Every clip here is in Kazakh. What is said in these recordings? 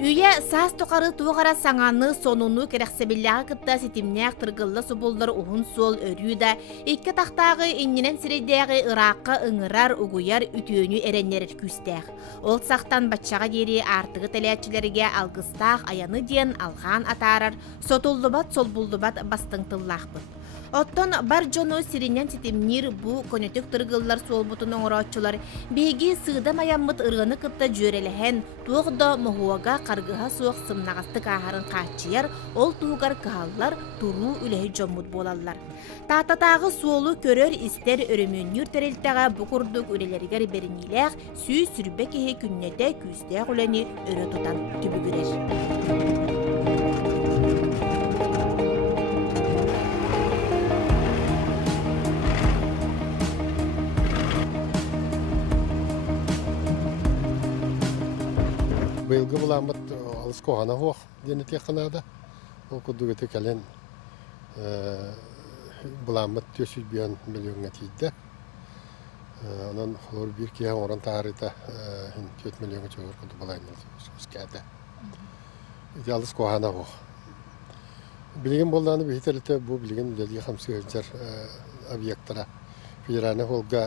Үйе саас тоқары туғара саңаны сонуну керексебілляғы кытта сетимнәк тыргылла субулдар ухун сол өрүйда, икки тақтағы инненен сирейдегі ыраққа ыңырар угуяр үтүйөнү эреннерер күстәк. Ол сақтан батчаға дери артығы тәләтчілерге алгыстақ аяны ден алған атарар, сотуллубат солбуллубат бастыңтыллақ бұд. Оттон бар жону сиринен сетимнир бу көнөтүк тыргыллар солбутун оңорочулар беги сыыда маяммыт ыргыны кытта жөрелehen туогдо мохуага каргыха суок сымнагастык ахарын качыяр ол тугар кааллар туруу үлеһи жоммут болаллар. Тататагы суолу көрөр истер өрөмөннүр терилтага бу курдук үлелергер беринилек сүй сүрбе кеһи күннете күстэ гулени өрө тутан түбүгүрер. Быйылгы буламыт алыс коғана хоқ дені тек қанада. Ол күдігі кәлен буламыт 400 миллионға тейді. Онан олар бір кейі оран тағарыда 4 миллионға жауыр күді бұлайын үскәді. Алыс коғана хоқ. Білген болданы бейтерілті бұл білген үлелі қамсы өздер объекттара. Федераны қолға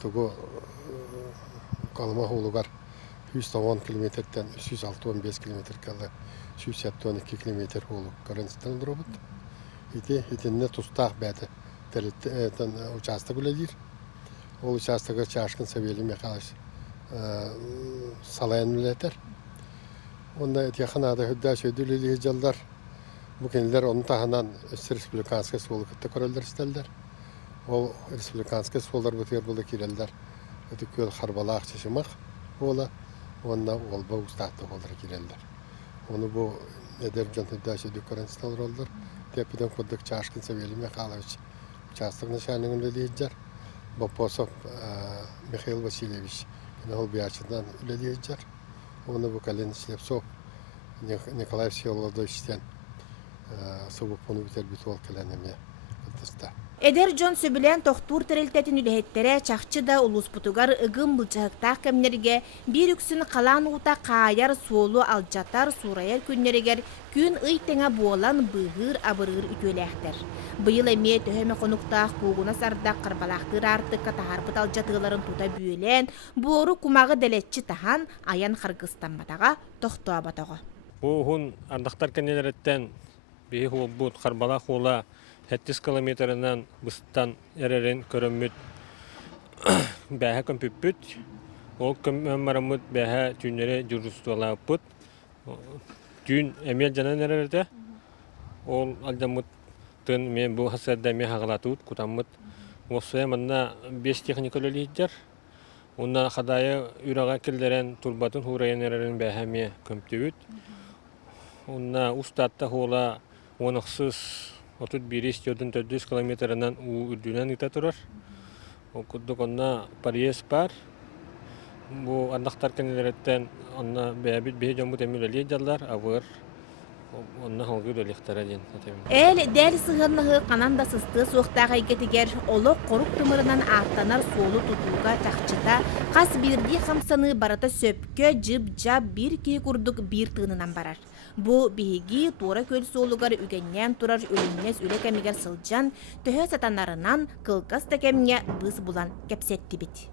тұғы қалыма қолығар. 110 километрден 365 километр калы 172 километр олу каранстан дробут. Итинне тустақ бәді тәріттен участок үлелер. Ол участокы чашқын сәбелі мекалаш салайын үлетер. Онда әтияқынада хүдді сөйділі жалдар. Бүкенлер оның тағынан республиканскай солы күтті көрелдер істелдер. Ол республиканскай солдар бұтығыр бұлды керелдер. Өті көл қарбалақ чешімақ ола. Онна олба устақты олар керелдер. Оны бұл әдер жантыдасы декорансталар олдар. Тепеден құддық чашқын сәбеліме қалавыч. Участық нышаныңын үлелейджер. Бопосов Михаил Васильевич ол биячыдан үлелейджер. Оны бұл кәлен Шлепсов Николай Всеволодовичтен собупону бітер біт ол кәленеме құлтыста. Эдер Джон сөбілен тоқтур тірілтетін үліхеттері чақчы да улус бұтығар ұғым бұлчығықтақ кәмнерге бір үксін қалан ұта қайар солу алжатар сурайар күннерегер күн ұйтыңа болан бұғыр абырғыр үтөләқтір. Бұйыл әме төхеме қонуқтақ бұғына сардақ қарбалақтыр артық қатағар бұт алжатығыларын тута бүйелен, бұғыры құмағы дәлетчі тахан аян Қырғызстан батаға тоқтуа батаға. Бұғын ардақтар кәнелереттен бейі бұт қарбалақ ола 7 километрынан бұстан әрерін көрімміт бәхі көмпіппіт. Ол көммарамыт бәхі түйінері жүрістуала бұт. Түйін әмел жанан әрерді. Ол алдамыттың мен бұл хасарда мен хағалатуыт күтамыт. Осы әмінна 5 техникалы лейдер. Онна қадайы үраға келдерен турбатын хурайын әрерін бәхі мен көмптеуіт. Онна ұстатта хола онықсыз 31-400 километрынан үрдүнен ыта турар. Окуддук онна париес бар. Бу андактар кенелереттен онна бәбит бе жомут эмилели жаллар авыр. Онна холгы дөлектер ден. Әл дәл сыгыннығы қананда сысты соқтағы екетігер олық қорук тымырынан аттанар солу тұтуға тақчыта қас бірді қамсаны барата сөпкі жып-жап бір кей күрдік бір тығынынан барар. Бу биһиги туора көл соолугар үгеннен турар өлүннес үле кемигер сылжан төһө сатанарынан кылкас текемне быз булан кепсетти бит.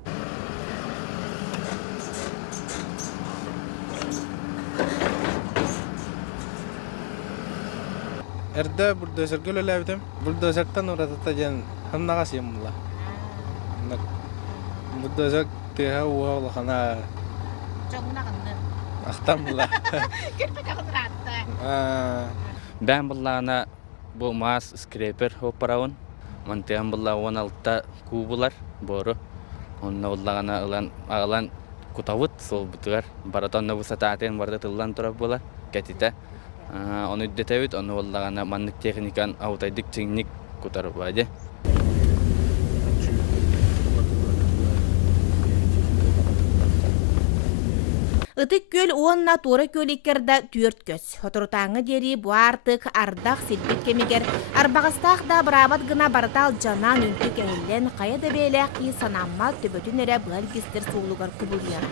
Эрдэ бульдозер гөлөлөбүтүм. Бульдозерден уратата жан хамнага сыймыла. Бульдозер теха уола хана Жогуна канны. Ахтамла. Бән бұллағына бұл мас скрепер опарауын. Монтеан бұлла 16 кубылар бору. Онна бұллағына ағылан кутавыт сол бұтығар. Баратонна бұсата атен барды тыллан тұрап болар. Кәтіті. Оны үддетәуіт, оны бұллағына маннық техникан аутайдық теңнік кутарып байды. Ытык көл уонна туора көликкерда түөрт көс. Хоторутаңы дери бу артык ардах силбит кемигер. Арбағыстақ да бұрабат гына бартал жанан үнтік әйілен қая да бейлі қи санамма төбөтін әрі бұлар кестер соғылуғар күбілген.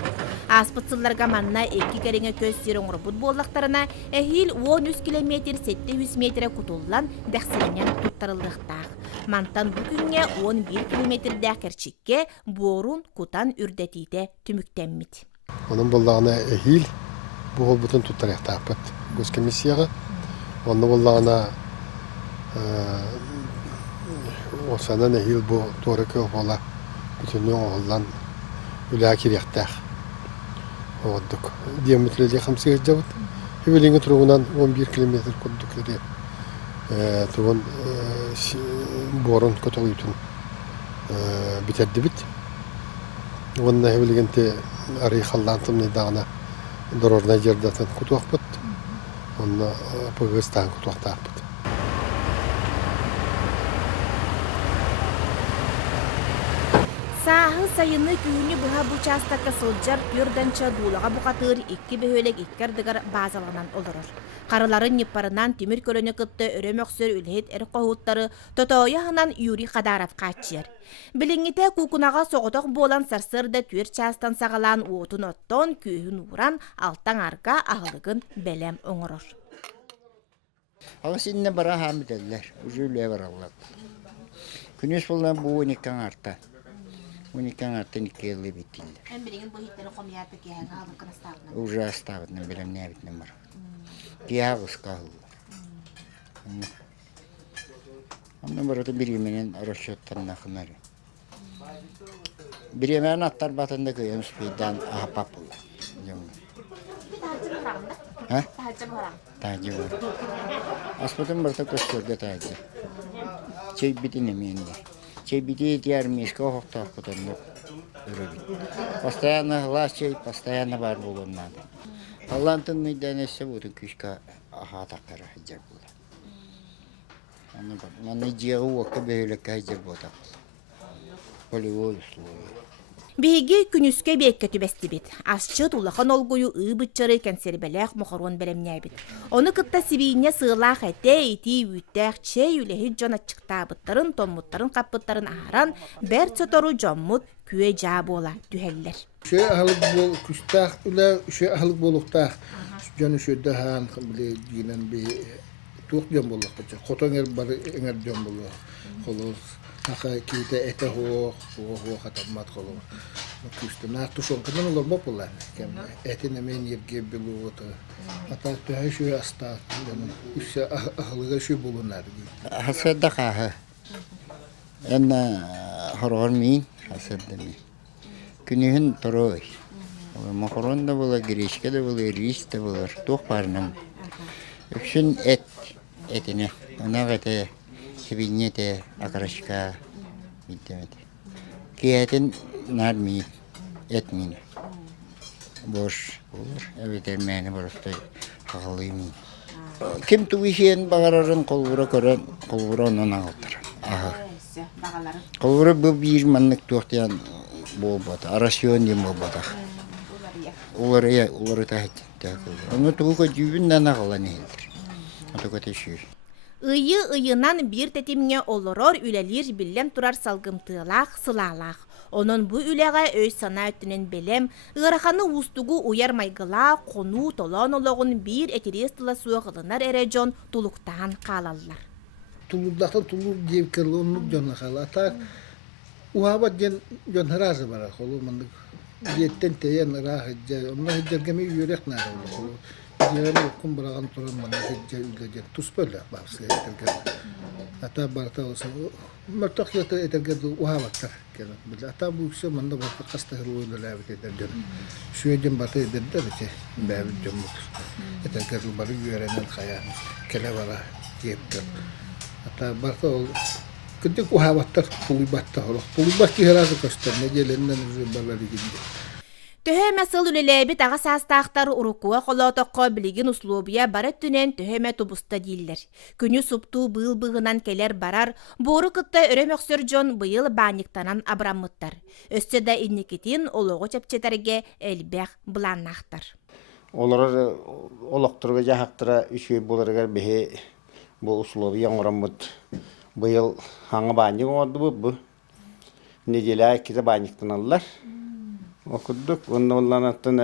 Аспытсылларға манна 2 кереңе көз сирон ұрбыт боллақтарына әхил 13 километр 700 метр кутуллан дәқсірінен тұттарылдықтақ. Мантан бүгінге 11 километр дәкерчикке борун кутан үрдетейді түміктенмит. Onun bollağına ehil bu hol bütün tuttarak tapat göz komissiyaga. Onun bollağına o sana ehil bu doğru köy bola bütün yoldan ülaki yaktak. Olduk. Diametreli 5 cevap. Hüvelinge turuğundan 11 kilometre kurduk yeri. Tuğun borun kötü uyutun biterdi bit. Onun hüveligente arayı xallantım ne dağına dororna yerdaten kutuaq bit. Onun pıgıstan kutuaq taq bit. Sahı sayını kүйіні бұға бұл частаққа сылджар түрденча дулаға бұқатыр 2 бөхөлек 2 дығар базаланан олырыр. Қарыларын непарынан темір көліні қытты өрем өксөр үлхет әр қоғыттары тотояғынан Юрий Қадаров қачыр. Біліңіте кукунаға соғытық болан сарсырда түр частан сағалан уотын оттон күйін уран алтан арқа ағылығын бәлем оңырыр. Ағы сеніне бара хамидәлілер, үзілі баралар. Күнес болдан бұл 12 арта. 12 арта 2 елі беттілер. Әм біліңін бұл хиттері қомияты кейәңі алын қырыстағынан? Уже астағыдың білім не бітінің бар. Кейәғы ұсқағылар. Ondan burada biriminin araştırmalarına xınarı. Birimin atlar batında kıyım spiden ahbap olur. Ha? Tacı var. Aspatın burada gösterge tacı. Çey bitini miyinde. Çey biti diğer miska hokta kutandı. Постоянно глаз чей, постоянно бар bulunmadı. Allah'ın nedense bu küçük aha takara hicab buldu. Anne diğer vakı böyle kayacak buldu. Polivol условия. Биһиги күнүскө биекке түбестибит. Асчы тулахан олгою ыбытчары кенсербелек мохорон беремнебит. Оны кытта сибине сыылах эте ити үттэх чей үлехи жона чыктабыттарын, томмуттарын каппыттарын ааран бер сотору жоммут күе жаа бола түһеллер. Şey ahlık bol küstah üle şey ahlık bolukta canı şöyle han bile ginen bir tuğ jom boluk baca. Koton er bar enger jom boluk. Kolor haka kite ete ho hatamat kolor. Küstah tuşon kadar olur popular. Kem etine men yerge bilu ota. Hatta tühe şu asta yani işte ahlıga şu bulunar. Hasadda ha. En horor min hasadda min. Günühün toroy. Makaron da bula, girişke de bula, riş de bula, toh parnam. Öksün etine, ona gete, sebinyete, akarışka, bittemedi. Kiyetin nar mi, et mi. Boş olur, evet ermeni burası hakalıyım. Kim tuvişen bağırırın kolvura kören, kolvura onun ağıltır. Aha. Kolvura bu bir manlık tuğtayan bol bata, arasyon diyem bol bata. Uları tahit. Onu tuğka cübünden ağılan eğildir. Tuğka teşhir. Iyı-ıyынан bir tetimge oloror ülelir bilem turar salgımtığılaq, sılalaq. Onun bu üleğe öy sana ötünün belem, ırakanı ustugu uyarmaygıla, konu tolan oloğun bir etiristila suğılınar erejon tuluktan kalallar. Tuludaktan tulur cevkerli onluk jonla kala. Ata uhabat jon harazı bara kolu mandık. Yetten teyen rahıcca. Onlar hiccergemi yürek nara kolu. Diğerine okun bırakan turan mandık hiccer ülece. Tus böyle babsı etergemi. Ata barata olsa mertak yata etergemi uhabatlar. Ata bu şey mandık barata kasta hırvuyla labit edergen. Şu ecem barata ederder ki babit jomudur. Etergemi barı yürenen kaya. Kele bara yepker. Hatta barta ol. Küçük uhabatlar pulubatta olur. Pulubatti herhalde göster. Ne gelenden üzüm balları gibi. Төһөмө сыл үлелебит аға састақтар урукуа холотоққа билигин услубия бары түнен төһөмө тубуста дейілер. Күнү суптуу быыл быгынан келер барар, бору кытта өрөмөксөр жон быыл баниктанан абраммыттар. Өссө да инникитин олого чепчетерге элбэх буланнахтар. Олар олоқтырға жағақтыра үші боларығар бәе бұл условия оңырамыд. Бұл хаңа баник оңырды бұл. Неделя кеті баниктан алылар. Оқыдық. Онда оланаттан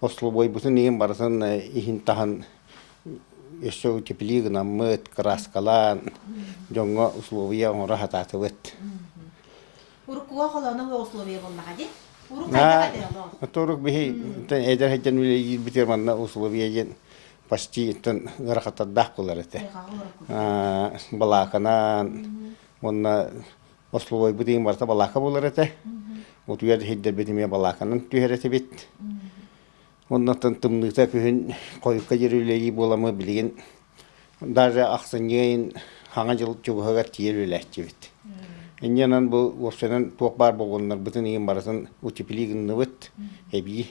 условой бұсын ең барысын ихин таған өсі теплігін аммыд, краскалан, жоңға условия оңыра хататы бұд. Урукуа холоны условия болмаға де? Турuk bihi eder hecen bile bitirmanna условия ген почти тен гарахатадах кулар эте. Балаканан онна условия бидин барта балака булар эте. Отуяр хеддер битиме балаканан түйерете бит. Онна тен тымныта күн койка жерүлеги боламы билген. Даже аксынген хаңа жыл чугага тиерүләчү бит. Эннен бу осенен тук бар болгоннар бүтүн эң барасын утеплигин ныбыт эби.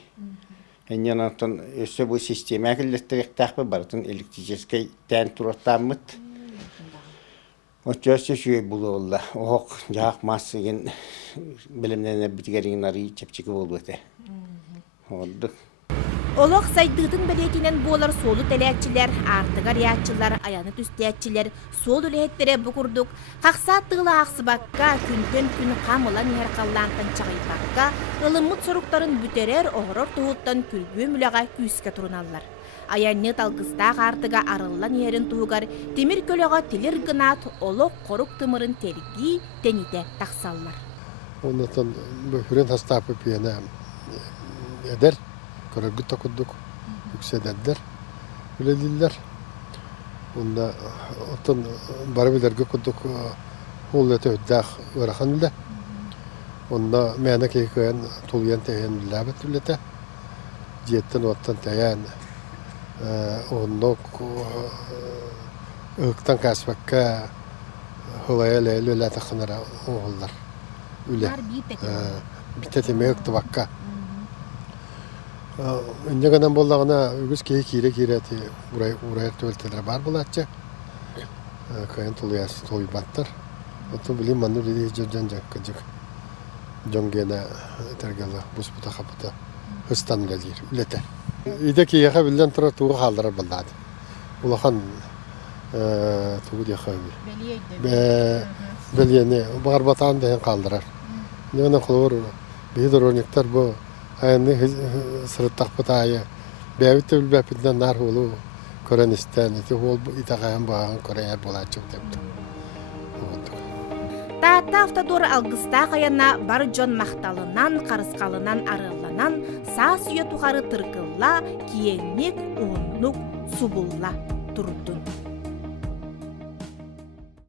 Эннен антон өсө бу система келдеттек баратын электрический тен тураттамыт. Оччосы шүй булулла. Ок жак массыгын билимден битигерин ари чепчики болду эте. Олдук. Олох сайдыытын бәлетінен болар солу тәләтчілер, артығар ятчылар, аяны түстәтчілер, сол үләйттері бұқырдық, қақса тыла ақсыбаққа, күнтен күн қамылан ерқаллантын чағайпаққа, ылыммыт соруқтарын бүтерер, оғырыр тұғыттан күлгі мүліға күйіске тұрыналар. Аянны талғыстақ артыға арылан ерін туғар, темір көліға тілір гынат, олық қорық тымырын терги, тәніде тақсаллар. Оннан бөхірен хастапы пиена едер. Көрөгүт токудук, үкседердер, үлелилер. Онда отын бары билерге кудук ол өте өттәк ырахан үле. Онда мәні кейкіген тулуян тәйен біләбет үлете. Жеттен оттан тәйен онда ұқтан кәсіпәкке хылая ләйел үлі тақынара оғылдар үле. Биттетеме ұқты баққа. Иннегенен боллагына үгіз кей кире-кирети урайыр төвелтелер бар болатчы. Кайын тулуяс толуйбаттар. Оту билим манну лиди жон жаккыжык. Жонгена тергелі бұспыта қапыта хыстан үлелер, үлете. Иде кейеға білден тұра туғы қалдырар болдады. Улахан туғы дейқа өбі. Белиені бағар батан дейін қалдырар. Иннегенен құлығыр бейдір өрнектер бұл Ayını sırıttaq bıtayı, bəyvitdə bilbəpiddən nar holu körən istən, hol itaqayan bağın körəyə bolacaq depdi. Taata автодор алгыста қаянна бар жон мақталынан, қарысқалынан арыланан, саа сүйе туғары тырқылла, киеннек, уыннук, субулла тұрдын.